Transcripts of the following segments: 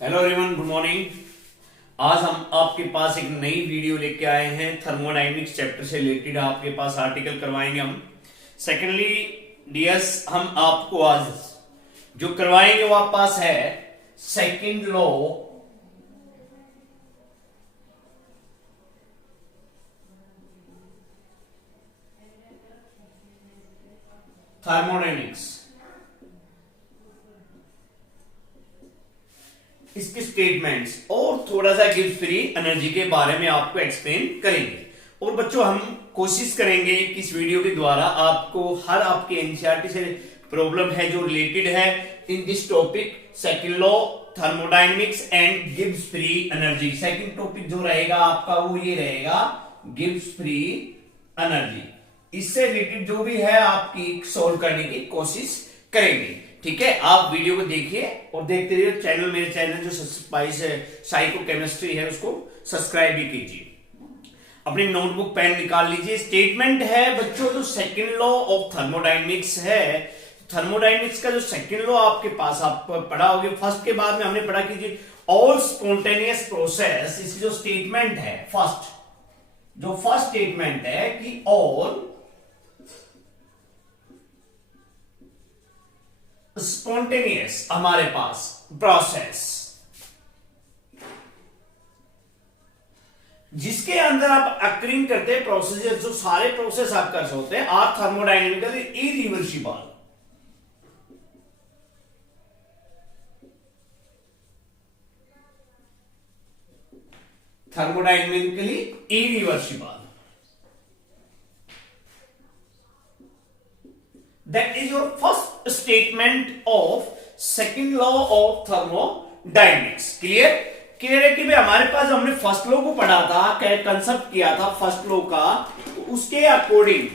Hello everyone, good morning. आज हम आपके पास एक नई वीडियो लेके आए हैं। थर्मोडायनेमिक्स चैप्टर से रिलेटेड आपके पास आर्टिकल करवाएंगे हम। सेकेंडली डीएस, हम आपको आज जो करवाएंगे वो आपके पास है सेकेंड लॉ थर्मोडायनेमिक्स। इसके स्टेटमेंट्स और थोड़ा सा गिब्स फ्री एनर्जी के बारे में आपको एक्सप्लेन करेंगे। और बच्चों, हम कोशिश करेंगे कि इस वीडियो के द्वारा आपको हर आपके एनसीईआरटी से प्रॉब्लम है जो रिलेटेड है in this topic second law thermodynamics and Gibbs free energy. Second topic जो रहेगा आपका वो ये रहेगा गिब्स फ्री एनर्जी। इससे रिलेटेड जो भी है आपकी सॉल्व करने की कोशिश करेंगे। ठीक है, आप वीडियो को देखिए और देखते रहिए। चैनल, मेरे चैनल जो साइको केमिस्ट्री है उसको सब्सक्राइब भी कीजिए। अपनी नोटबुक पेन निकाल लीजिए। स्टेटमेंट है बच्चों जो सेकंड लॉ ऑफ थर्मोडायनेमिक्स है। थर्मोडायनेमिक्स का जो सेकंड लॉ आपके पास आप पढ़ा होगे, फर्स्ट के बाद में हमने पढ़ा कीजिए ऑल स्पॉन्टेनियस प्रोसेस। इसकी जो स्टेटमेंट है फर्स्ट स्टेटमेंट है कि ऑल स्पॉन्टेनियस हमारे पास प्रोसेस जिसके अंदर आप अक्रिंग करते हैं प्रोसेस, जो सारे प्रोसेस आप कर सकते हैं are thermodynamically irreversible. Thermodynamically irreversible, that is your first statement of second law of thermodynamics। Clear है कि भाई हमारे पास हमने फर्स्ट लॉ को पढ़ा था, कंसेप्ट किया था फर्स्ट लॉ का, तो उसके अकॉर्डिंग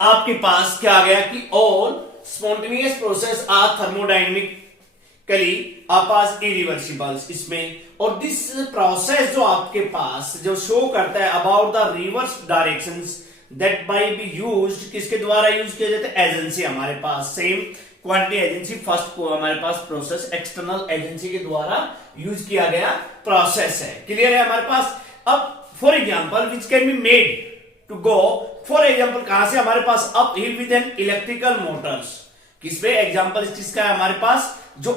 आपके पास क्या आ गया कि all spontaneous process are thermodynamically पास इरिवर्सिबल इसमें। और दिस प्रोसेस जो आपके पास जो शो करता है about the reverse directions that bye be used, किसके द्वारा यूज किया जाता है? एजेंसी। हमारे पास सेम क्वांटिटी एजेंसी फर्स्ट को हमारे पास प्रोसेस एक्सटर्नल एजेंसी के द्वारा यूज किया गया प्रोसेस है। क्लियर है हमारे पास। अब for example which can be made to go, for example कहां से हमारे पास up hill with an electrical motors. किस पे एग्जांपल इस चीज का है हमारे पास, जो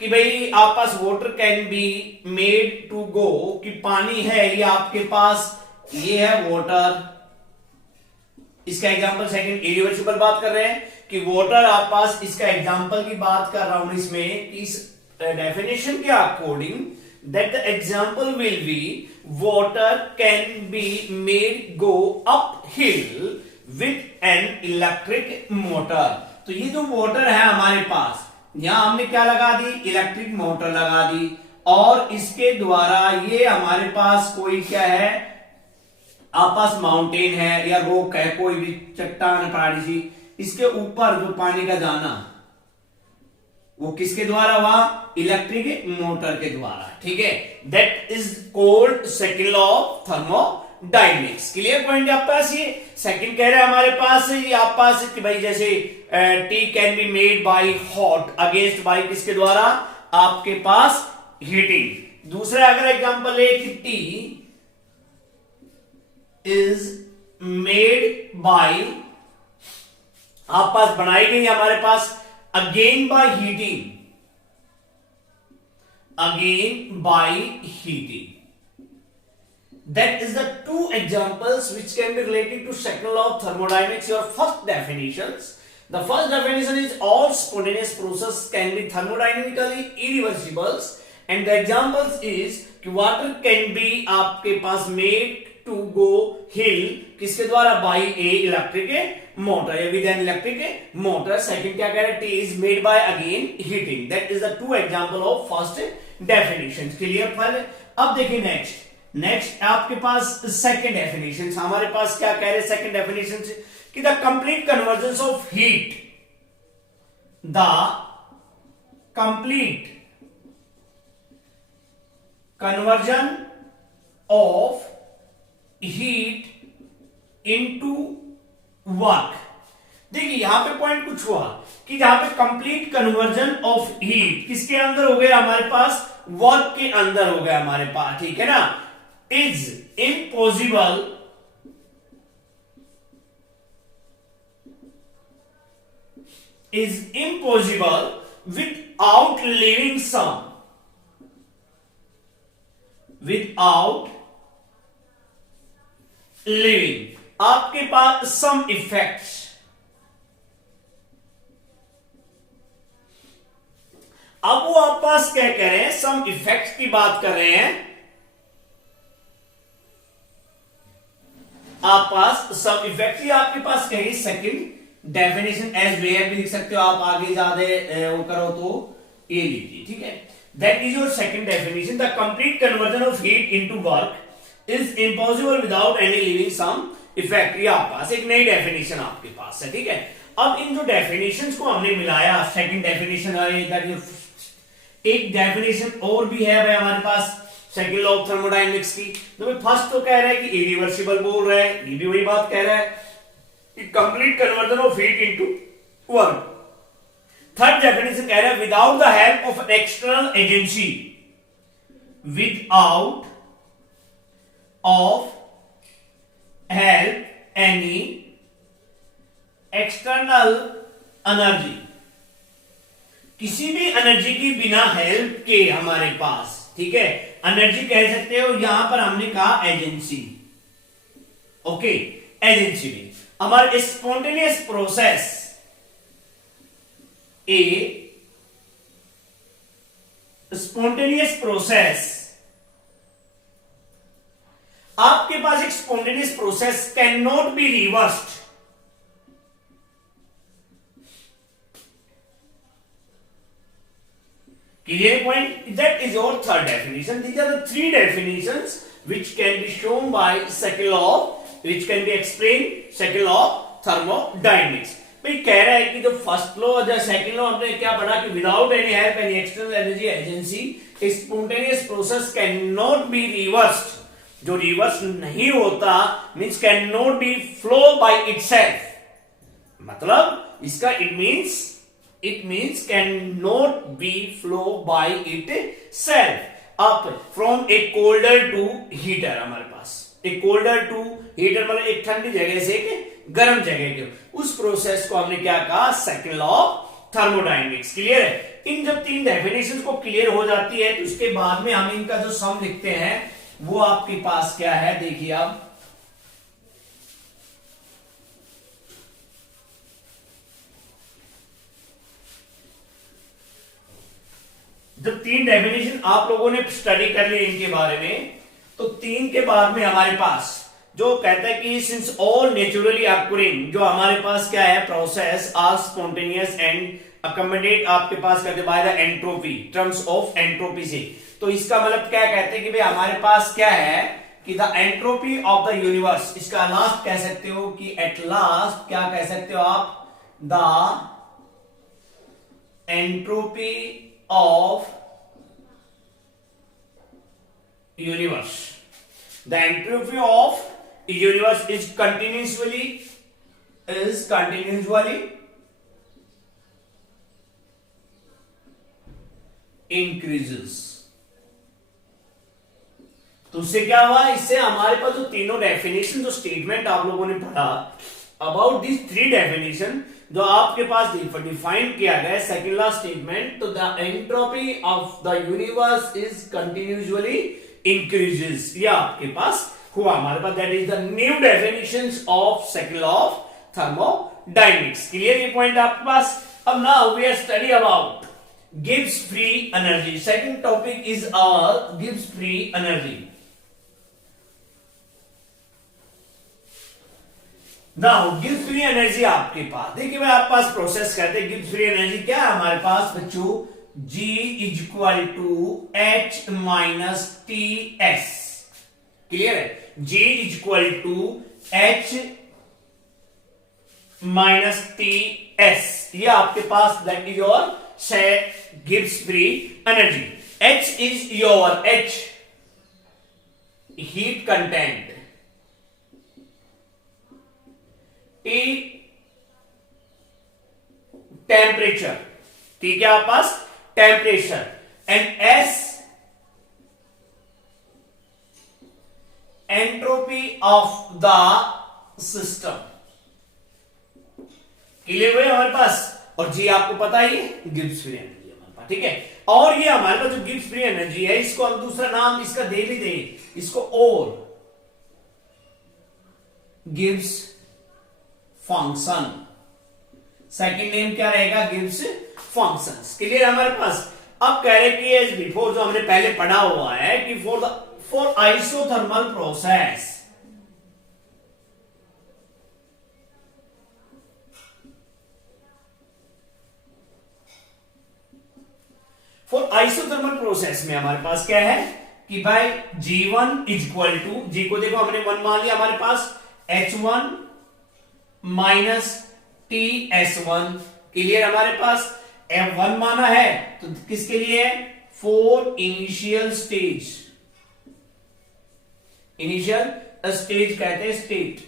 कि भाई आप पास water can be made to go, कि पानी है ये आपके पास, ये है वाटर। इसका एग्जांपल सेकंड इरिवर्सिबल बात कर रहे हैं कि वाटर आप पास, इसका एग्जांपल की बात कर रहा हूं इसमें। इस डेफिनेशन के according that the example will be water can be made go up hill with an electric motor. तो ये जो वाटर है हमारे पास, यहां हमने क्या लगा दी? इलेक्ट्रिक मोटर लगा दी। और इसके द्वारा ये हमारे पास कोई क्या है, आपस माउंटेन है या रोक है, कोई भी चट्टान पहाड़ी सी, इसके ऊपर जो पानी का जाना वो किसके द्वारा हुआ? इलेक्ट्रिक मोटर के द्वारा। ठीक है, that is called second law of thermodynamics. Clear point आपके पास। ये सेकंड कह रहे हैं हमारे पास, ये आप पास कि भाई जैसे T can be made by hot against by किसके द्वारा? आपके पास हीटिंग। दूसरा अगर एग्जांपल है कि टी is made by, आप पास बनाई गई हमारे पास again by heating, that is the two examples which can be related to second law of thermodynamics. Your first definitions, the first definition is all spontaneous process can be thermodynamically irreversible, and the examples is कि water can be आपके पास made to go hill किसके द्वारा? By a electric motor, with an electric motor. Second क्या कह रहे हैं? T is made by again heating. That is the two example of first definition. Clear फल। अब देखिए नेक्स्ट आपके पास सेकंड डेफिनेशन। हमारे पास क्या कह रहे हैं सेकंड डेफिनेशन कि the complete convergence of heat, the complete conversion of heat into work, देखिए यहां पे पॉइंट कुछ हुआ कि जहां पे कंप्लीट कन्वर्जन ऑफ हीट किसके अंदर हो गया हमारे पास, वर्क के अंदर हो गया हमारे पास, ठीक है ना, इज इम्पॉसिबल without leaving आपके पास सम इफेक्ट्स। अब वो आप पास क्या कह रहे हैं, सम इफेक्ट्स की बात कर रहे हैं, आप पास सम इफेक्ट ही आपके पास कहेंगे सेकंड डेफिनेशन एज वेयर भी लिख सकते हो आप, आगे ज्यादा वो करो तो ये लीजिए, ठीक है। That is your second definition, the complete conversion of heat into work is impossible without any leaving some effect. ये आपके पास एक नई डेफिनेशन आपके पास है, ठीक है। अब इन जो डेफिनेशंस को हमने मिलाया, सेकंड डेफिनेशन है, एक डेफिनेशन और भी है भाई हमारे पास सेकंड लॉ ऑफ थर्मोडायनेमिक्स की। तो भाई फर्स्ट तो कह रहा है कि इरिवर्सिबल बोल रहा है, ये भी वही बात कह रहा है कि complete conversion of heat into work. Third definition कह रहा है without the help of an external agency, without of help any external energy, किसी भी एनर्जी की बिना हेल्प के हमारे पास, ठीक है, एनर्जी कह सकते हो, यहां पर हमने कहा एजेंसी, ओके, एजेंसी भी हमारे स्पॉन्टेनियस प्रोसेस, ए स्पॉन्टेनियस प्रोसेस, आपके पास एक spontaneous process can not be reversed, clear point? That is your third definition. These are the three definitions which can be shown by second law, which can be explained second law thermodynamics. भाई कह रहा है कि जो first law और second law हमने क्या पढ़ा कि without any help any external energy agency spontaneous process can not be reversed. जो रिवर्स नहीं होता means can not be flow by itself, मतलब इसका it means cannot be flow by itself up from a colder to heater। हमारे पास एक colder to heater मतलब एक ठंडी जगह से एक गर्म जगह के, उस प्रोसेस को हमने क्या कहा, सेकंड लॉ थर्मोडायनेमिक्स। क्लियर है? इन जब तीन डेफिनेशंस को क्लियर हो जाती है तो उसके बाद में हम इनका जो सम लिखते हैं वो आपके पास क्या है, देखिए आप जब तीन डेफिनेशन आप लोगों ने स्टडी कर ली इनके बारे में, तो तीन के बाद में हमारे पास जो कहता है कि सिंस ऑल नेचुरली अक्यूरिंग, जो हमारे पास क्या है, process are spontaneous and accommodate आपके पास कहते by the entropy, terms of entropy से। तो इसका मतलब क्या कहते हैं कि भाई हमारे पास क्या है कि the entropy of the universe, इसका लास्ट कह सकते हो कि एट लास्ट क्या कह सकते हो आप, the entropy of universe, the entropy of universe is continuously increases। तो उससे क्या हुआ, इससे हमारे पास जो तीनों डेफिनेशन, जो स्टेटमेंट आप लोगों ने पढ़ा अबाउट दिस थ्री डेफिनेशन जो आपके पास डिफाइन किया गया सेकंड लॉ स्टेटमेंट, तो the entropy of the universe is continuously increases, ये आपके पास हुआ हमारे पास। That is the new definitions of second law of thermodynamics. Clear ये पॉइंट आपके पास। अब now we are study about Gibbs free energy. Second topic is our Gibbs free energy. Now Gibbs free energy आपके पास, देखिए मैं आपके पास process कहते हैं गिब्स फ्री एनर्जी क्या है हमारे पास बच्चों, G is equal to H minus T S. Clear है? G is equal to H minus T S, ये आपके पास that is your Gibbs free energy. H is your heat content, T temperature, ठीक है आपके पास temperature, and S entropy of the system. Clear हुए हमारे पास। और जी आपको पता ही है गिब्स फ्री एनर्जी हमारे पास, ठीक है। और ये हमारे पास जो गिब्स फ्री एनर्जी है, इसको हम दूसरा नाम इसका दे भी दें, इसको और गिब्स फंक्शन, सेकंड नेम क्या रहेगा, गिब्स फंक्शंस। क्लियर हमारे पास। अब कह रहे कि एज बिफोर, जो हमने पहले पढ़ा हुआ है कि for isothermal process, for isothermal process में हमारे पास क्या है कि भाई G1 इज इक्वल टू, जी को देखो हमने 1 मान लिया हमारे पास, H1 माइनस TS1। क्लियर हमारे पास। F1 माना है तो किसके लिए है, for initial stage, initial stage कहते हैं state.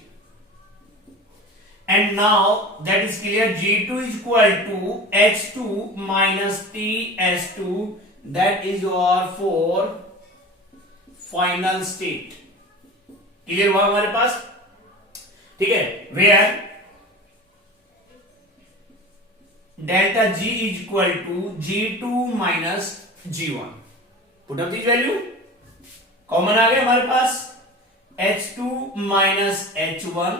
And now that is clear, G2 is equal to H2 minus TS2, that is your for final state. Clear हुआ हमारे पास, ठीक है। Where delta G is equal to G2 minus G1, put up this value, common आ गए हमारे पास, H2 minus H1,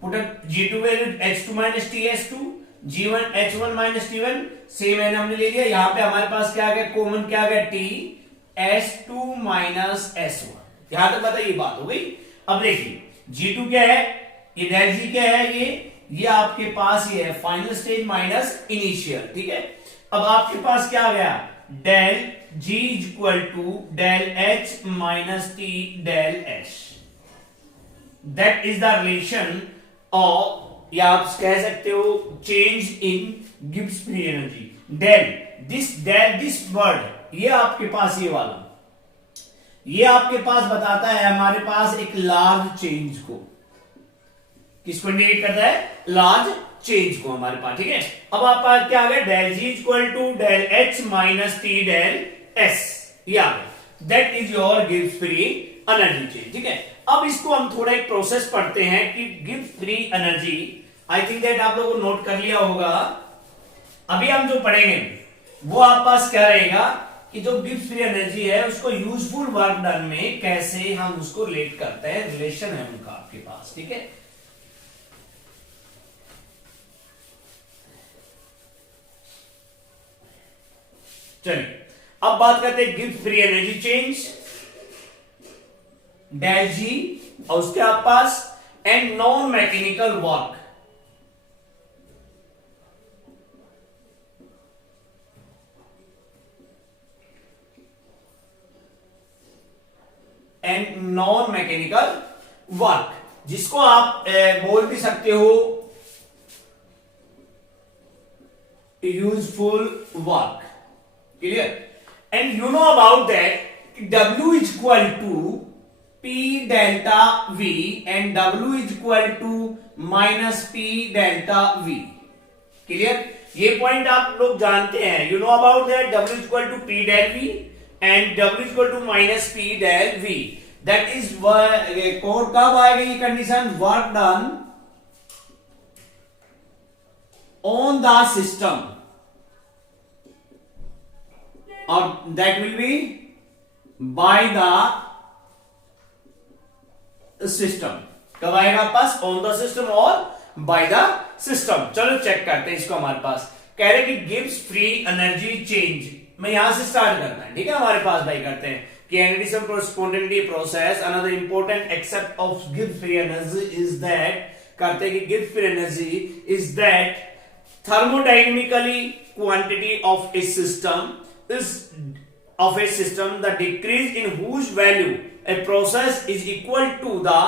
put up G2 value H2 minus TS2, G1 H1 minus T1, same है हमने ले लिया। यहां पे हमारे पास क्या आ गया, कॉमन क्या आ गया, T S2 माइनस S1। यहां तक बताइए बात हो गई। अब देखिए G2 क्या है, ये डेल G क्या है, ये आपके पास ये है फाइनल स्टेज माइनस इनिशियल, ठीक है। अब आपके पास क्या आ गया, del G is equal to del H minus T del H, that is the relation of, या आप कह सकते हो change in Gibbs free energy. Del this word, ये आपके पास ये वाला, ये आपके पास बताता है हमारे पास एक लार्ज चेंज को, किसको इंडिकेट करता है, लार्ज चेंज को हमारे पास, ठीक है। अब आपका क्या आ गया, del G equal to del H minus T del S, ये आ गया, that is your Gibbs free energy change, ठीक है। अब इसको हम थोड़ा एक प्रोसेस पढ़ते हैं कि Gibbs free energy, I think that आप लोगों को नोट कर लिया होगा। अभी हम जो पढ़ेंगे वो आप पास क्या रहेगा कि जो गिब्स फ्री एनर्जी है उसको यूजफुल वर्क डन में कैसे हम उसको रिलेट करते हैं, रिलेशन है उनका आपके पास, ठीक है। चलिए अब बात करते हैं Gibbs free energy change, del G, और उसके आप पास and non mechanical work, and non mechanical work, जिसको आप बोल भी सकते हो useful work. Clear. And you know about that W is equal to P delta V and W is equal to minus P delta V। Clear, ये point आप लोग जानते हैं। You know about that W is equal to P del V and W is equal to minus P del V। That is code कब आएगी ये कंडीशन, work done on the system, और that will be by the system। कब आएगा पास, on the system और by the system. चलो चेक करते हैं इसको। हमारे पास कह रहे कि गिव्स फ्री एनर्जी चेंज, मैं यहां से स्टार्ट करता है, ठीक है। हमारे पास भाई करते हैं कि analysis spontaneity process, another important except of gives free energy is that, करते हैं कि gives free energy is that thermodynamically quantity of a system is of a system the decrease in whose value a process is equal to the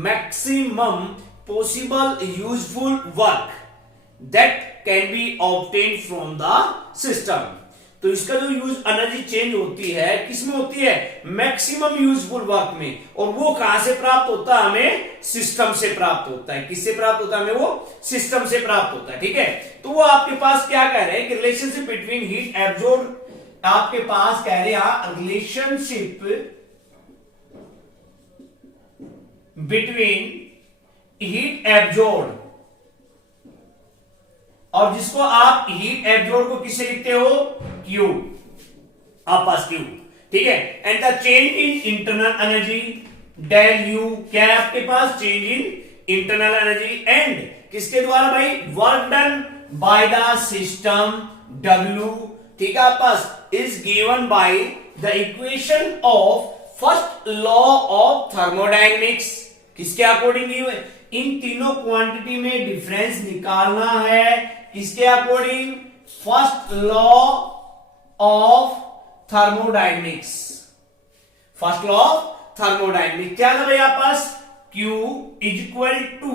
maximum possible useful work that can be obtained from the system। तो इसका जो use energy change होती है किसमें होती है, maximum useful work में, और वो कहां से प्राप्त होता है, हमें सिस्टम से प्राप्त होता है। किससे प्राप्त होता है, हमें वो सिस्टम से प्राप्त होता है। ठीक है, तो वो आपके पास क्या कह रहे हैं कि रिलेशनशिप बिटवीन हीट एब्जॉर्ब, आपके पास कह रहे हैं रिलेशनशिप बिटवीन हीट एब्जॉर्ब, और जिसको आप हीट एब्जॉर्ब को किससे लिखते हो, क्यू, आप पास क्यू। ठीक है, and the change in internal energy del U, क्या है आपके पास, change in internal energy, and किसके द्वारा भाई, work done by the system W. ठीक है, आपके पास is given by the equation of first law of thermodynamics. किसके अकॉर्डिंग दी हुई, इन तीनों क्वांटिटी में डिफरेंस निकालना है, किसके according, first law of thermodynamics. First law of thermodynamics क्या था भाई आप पास, Q is equal to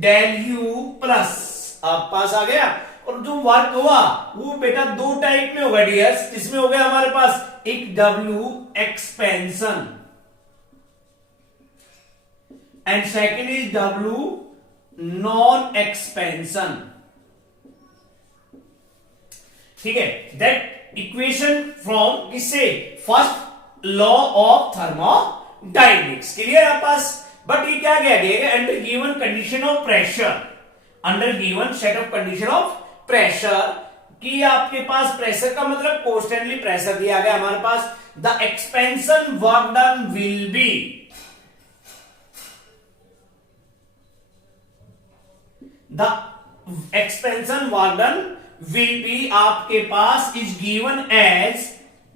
del U plus, आप पास आ गया। और जो वर्क हुआ वो बेटा दो टाइप में होगा डियर्स, किसमें हो गया हमारे पास, एक W expansion and second is W non expansion. ठीक है, दैट इक्वेशन फ्रॉम किससे, first law of thermodynamics. Clear है पास। बट ये क्या कह दिया गया, under given condition of pressure, under given set of condition of pressure, कि आपके पास प्रेशर का मतलब कॉन्स्टेंटली प्रेशर दिया गया हमारे पास, the expansion work done will be, the expansion work done will be आपके पास is given as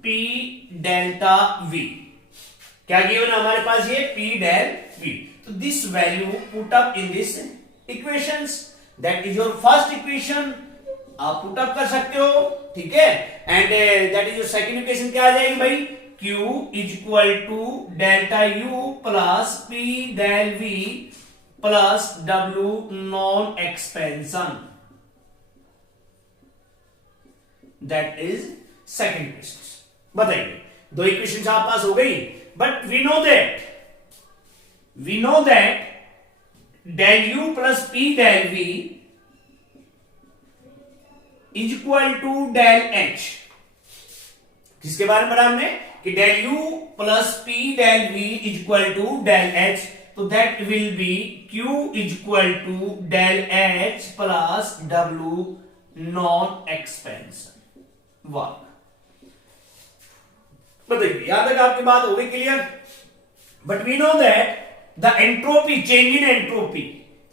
P delta V। क्या गिवन हमारे पास, ये P डेल V। तो this value put up in this equations, that is your first equation, आप put up कर सकते हो। ठीक है, and that is your second equation, क्या आ जाएगी भाई, Q is equal to delta U plus P del V plus W non expansion, that is second equation. बताइए, दो इक्वेशन आप पास हो गई, but we know that del U plus P del V is equal to del H. किसके बारे में पढ़ा हमने, कि del U plus P del V is equal to del H, तो that will be Q is equal to del H plus W non expansion work. बताइए, यहां तक आपकी बात हो गई clear. But we know that the entropy, change in entropy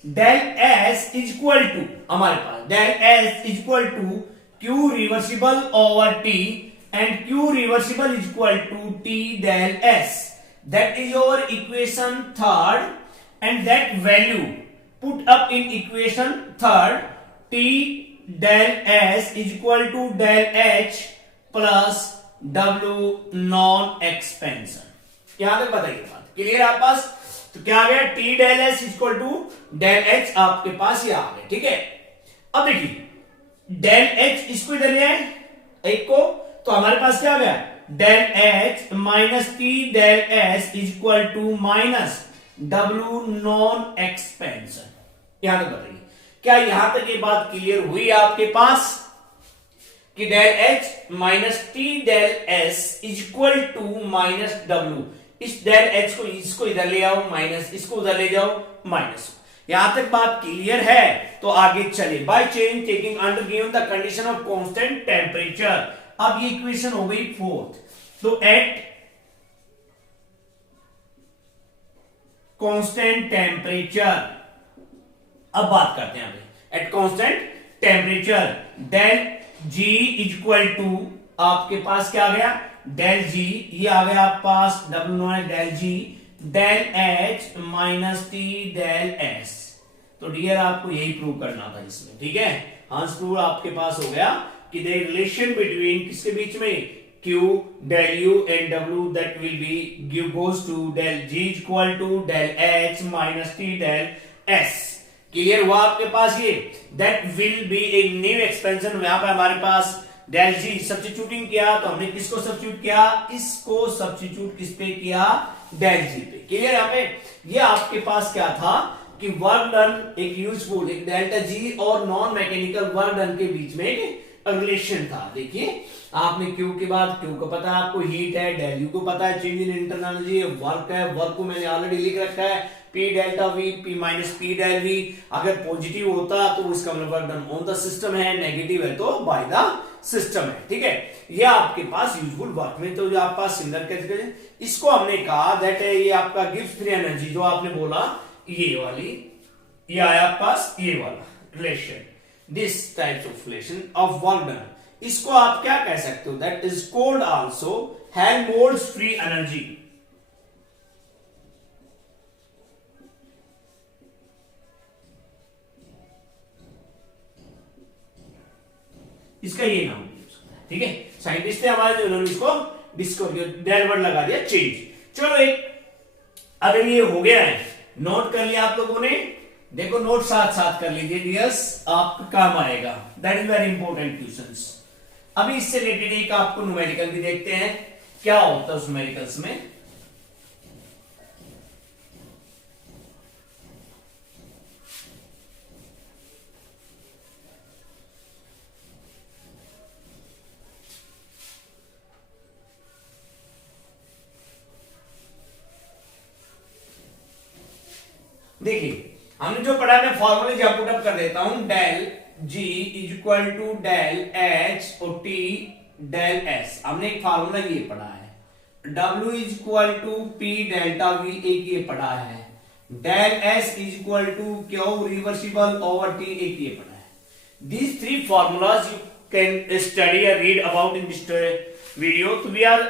del S is equal to, हमारे पास del S is equal to Q reversible over T, and Q reversible is equal to T del S, that is your equation third, and that value put up in equation third, T del S is equal to del H plus W non expansion. यहां तक बताइए बात clear आप पास। तो क्या आ गया, T del S equal to del H आपके पास ये आ गया। ठीक है, अब देखिए डेल एच इसको इधर ले आए एक को, तो हमारे पास क्या आ गया, del H minus T del S is equal to minus W non expansion. यहां तक बताइए, क्या यहां तक ये बात क्लियर हुई आपके पास कि del H minus T del S is equal to minus W. इस डेल एच को इसको इधर ले आओ माइनस, इसको उधर ले जाओ माइनस। यहां तक बात क्लियर है, तो आगे चले। By change taking under given the condition of constant temperature. अब ये इक्वेशन हो गई फोर्थ। तो एट कांस्टेंट टेम्परेचर, अब बात करते हैं at constant temperature del G is equal to आपके पास क्या आ गया, डेल G, ये आ गया आपके पास W not del G del H minus T del S। तो डियर आपको यही प्रूव करना था इसमें। ठीक है, आंसर प्रूव आपके पास हो गया कि द रिलेशन बिटवीन किसके बीच में, Q del U and W that will be give goes to del G equal to del H minus T del S। Clear हुआ आपके पास ये, that will be a new expansion. यहां पे हमारे पास डेल जी सब्स्टिट्यूटिंग किया तो हमने किसको सब्स्टिट्यूट किया, इसको सब्स्टिट्यूट किस पे किया, डेल जी पे। क्लियर यहाँ पे। ये आपके पास क्या था कि वर्क डन एक यूजफुल एक डेल्टा जी और नॉन मैकेनिकल वर्क डन के बीच में एक रिलेशन था। देखिए आपने क्यू के बाद क्यू को पता है आपको हीट है, डेल यू को पता है change in internal energy, work है, वर्क को मैंने ऑलरेडी लिख रखा है P delta V P minus P del V. अगर पॉजिटिव होता तो इसका मतलब work done on the system है, नेगेटिव है तो बाय द सिस्टम है। ठीक है, ये आपके पास यूजफुल वर्क में तो जो आपके पास सिमिलर कैसे, इसको हमने कहा दैट है ये आपका गिव्स फ्री एनर्जी, जो आपने बोला ये वाली, ये आया आपके पास ये वाला relation, this types of relation of work done. इसको आप क्या कह सकते हो, that is called also Helmholtz free energy. इसका ये नाम भी हो सकता है। ठीक है, साइंटिस्ट थे हमारे जो उन्होंने इसको डिस्कवर किया, डेल वर्ड लगा दिया चेंज। चलो एक अगर ये हो गया है, नोट कर लिया आप लोगों ने, देखो नोट साथ साथ कर लीजिए डियर्स, आपका काम आएगा, that is very important questions. अभी इससे रिलेटेड एक आपको न्यूमेरिकल भी देखते हैं क्या होता है उस न्यूमेरिकल्स में। देखिए हमने जो पढ़ा मैं फॉर्मूले जब पुटअप कर देता हूं, del G is equal to del H और टी डेल एस। हमने एक फार्मूला ये पढ़ा है, W इज इक्वल टू पी डेल्टा वी एक ये पढ़ा है, del S is equal to Q reversible over T एक ये पढ़ा है। These three formulas you can study or read about in this video. So we are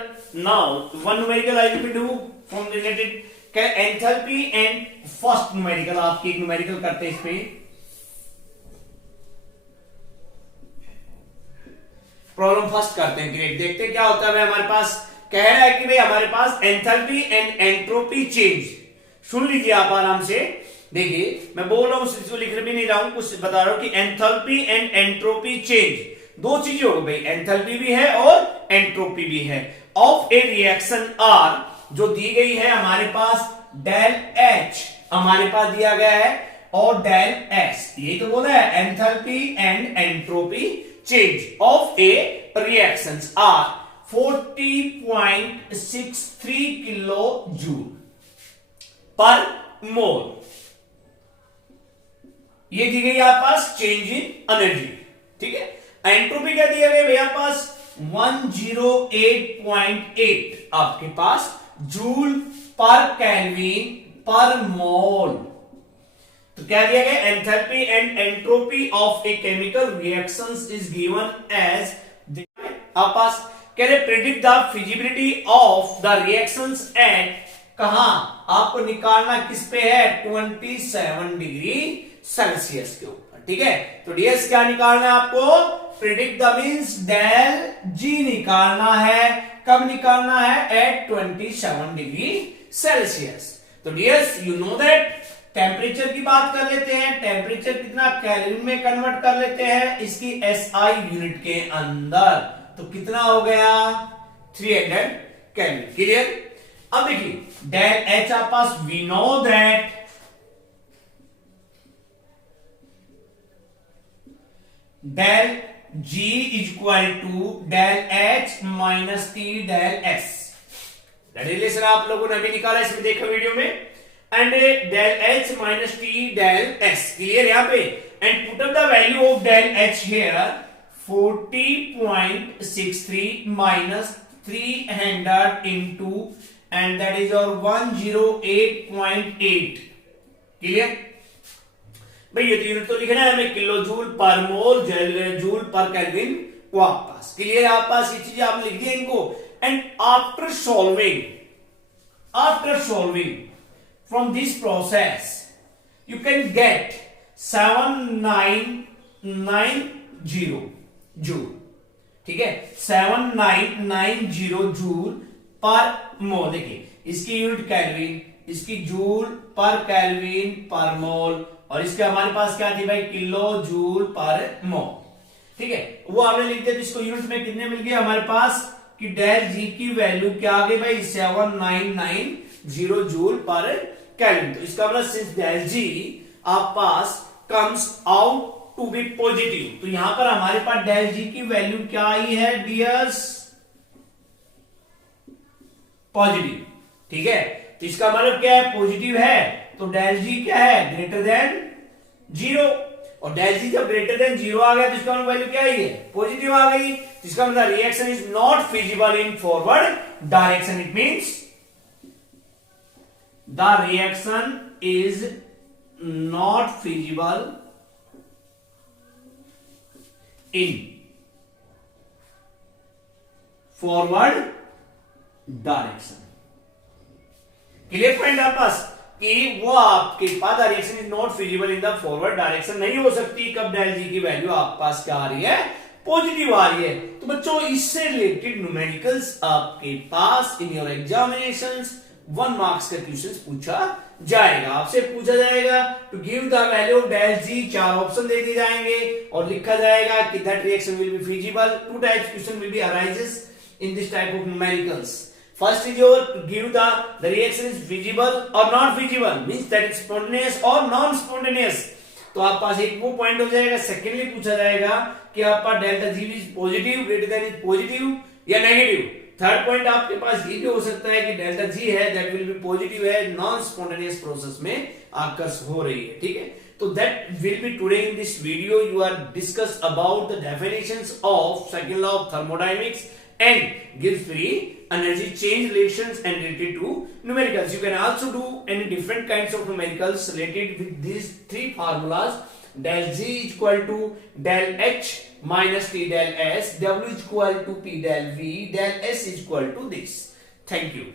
now one numerical I will do from related enthalpy and first numerical, आपकी एक numerical करते हैं इसमें, problem first करते हैं। ग्रेट, देखते हैं क्या होता है। हमारे पास कह रहा है कि भाई हमारे पास एंथैल्पी एंड एंट्रोपी चेंज, सुन लीजिए आप आराम से। देखिए मैं बोल रहा हूं, इसको लिख भी नहीं रहा हूं, कुछ बता रहा हूं कि एंथैल्पी एंड एंट्रोपी चेंज दो चीजें हो गई, एंथैल्पी भी है और एंट्रोपी भी है ऑफ ए रिएक्शन आर, जो दी गई है हमारे पास डेल एच हमारे पास दिया गया है और डेल एस, ये तो बोला है enthalpy and entropy change of a reactions are 40.63 kilo joule per mole. ये दी गई आपके पास चेंज इन एनर्जी। ठीक है, एंट्रोपी क्या दिया गया भैया पास 108.8 आपके पास जूल पर केल्विन पर मोल। तो क्या दिया गया, enthalpy and entropy of a chemical reactions is given as, आप पास कह रहे predict the feasibility of the reactions at, कहां आपको निकालना किस पे है, 27 डिग्री सेल्सियस के ऊपर। ठीक है, तो डीएस क्या निकालना है आपको, प्रेडिक्ट द मींस डेल जी निकालना है, कब निकालना है, एट 27 डिग्री सेल्सियस। तो dears you know that temperature की बात कर लेते हैं, टेम्परेचर कितना केल्विन में कन्वर्ट कर लेते हैं इसकी एसआई यूनिट के अंदर, तो कितना हो गया 300 केल्विन। क्लियर। अब देखिए डेल एच आपके पास we know that del G is equal to del H minus T del S, relation आप लोगों ने अभी निकाला, इसमें देखा वीडियो में, and del H minus T del S। Clear यहाँ पे, and put up the value of del H here 40.63 minus 300 into, and that is our 108.8। Clear भाई, ये यूनिट तो लिखना है हमें, किलो जूल पर मोल जूल पर केल्विन को आप पास। क्लियर है आप पास, ये चीजें आप लिख दिए इनको। And after solving from this process you can get 7990 joule. ठीक है, 7990 जूल पर मोल। देखिए इसकी यूनिट केल्विन, इसकी जूल पर केल्विन पर मोल, और इसके हमारे पास क्या थी भाई, किलो जूल पर मोल। ठीक है, वो आपने लिख दिया। इसको यूनिट में कितने मिल गए हमारे पास कि डेल जी की वैल्यू क्या आ गई भाई 7990 जूल पर केल्विन। तो इसका मतलब सिंस डेल जी आप पास comes out to be positive, तो यहां पर हमारे पास डेल जी की वैल्यू क्या आई है डियर्स पॉजिटिव। ठीक है, तो इसका मतलब क्या है पॉजिटिव है, तो डेल जी क्या है ग्रेटर देन 0, और डेल जी जब ग्रेटर देन 0 आ गया तो इसका मतलब वैल्यू क्या आई है पॉजिटिव आ गई। तो इसका मतलब reaction is not feasible in forward direction. It means the reaction is not feasible in forward direction. Clear point आप पास कि वो आपके पास reaction is not feasible in the forward direction नहीं हो सकती कब डेल जी की वैल्यू आप पास क्या आ रही है पॉजिटिव आ रही है। तो बच्चों इससे रिलेटेड न्यूमेरिकल्स आपके पास इन योर एग्जामिनेशंस 1 मार्क्स का क्वेश्चन पूछा जाएगा। आपसे पूछा जाएगा to give the value of del G, 4 option दे दिए जाएंगे और लिखा जाएगा कि that reaction will be feasible. 2 types question will be arises in this type of numericals. First is your to give the reaction is feasible or not feasible, means that it's spontaneous or non-spontaneous. तो आप पास एक वो point हो जाएगा। Secondly पूछा जाएगा कि आपका delta G is positive greater than is positive या नेगेटिव। थर्ड पॉइंट आपके पास ये भी हो सकता है कि डेल्टा जी है दैट विल बी पॉजिटिव है, नॉन स्पॉन्टेनियस प्रोसेस में आकर हो रही है। ठीक है, तो that will be today in this video you are discuss about the definitions of second law of thermodynamics and gives free energy change relations and related to numericals. You can also do any different kinds of numericals related with these 3 formulas. Del G is equal to del H minus T del S, W is equal to P del V, del S is equal to this. Thank you.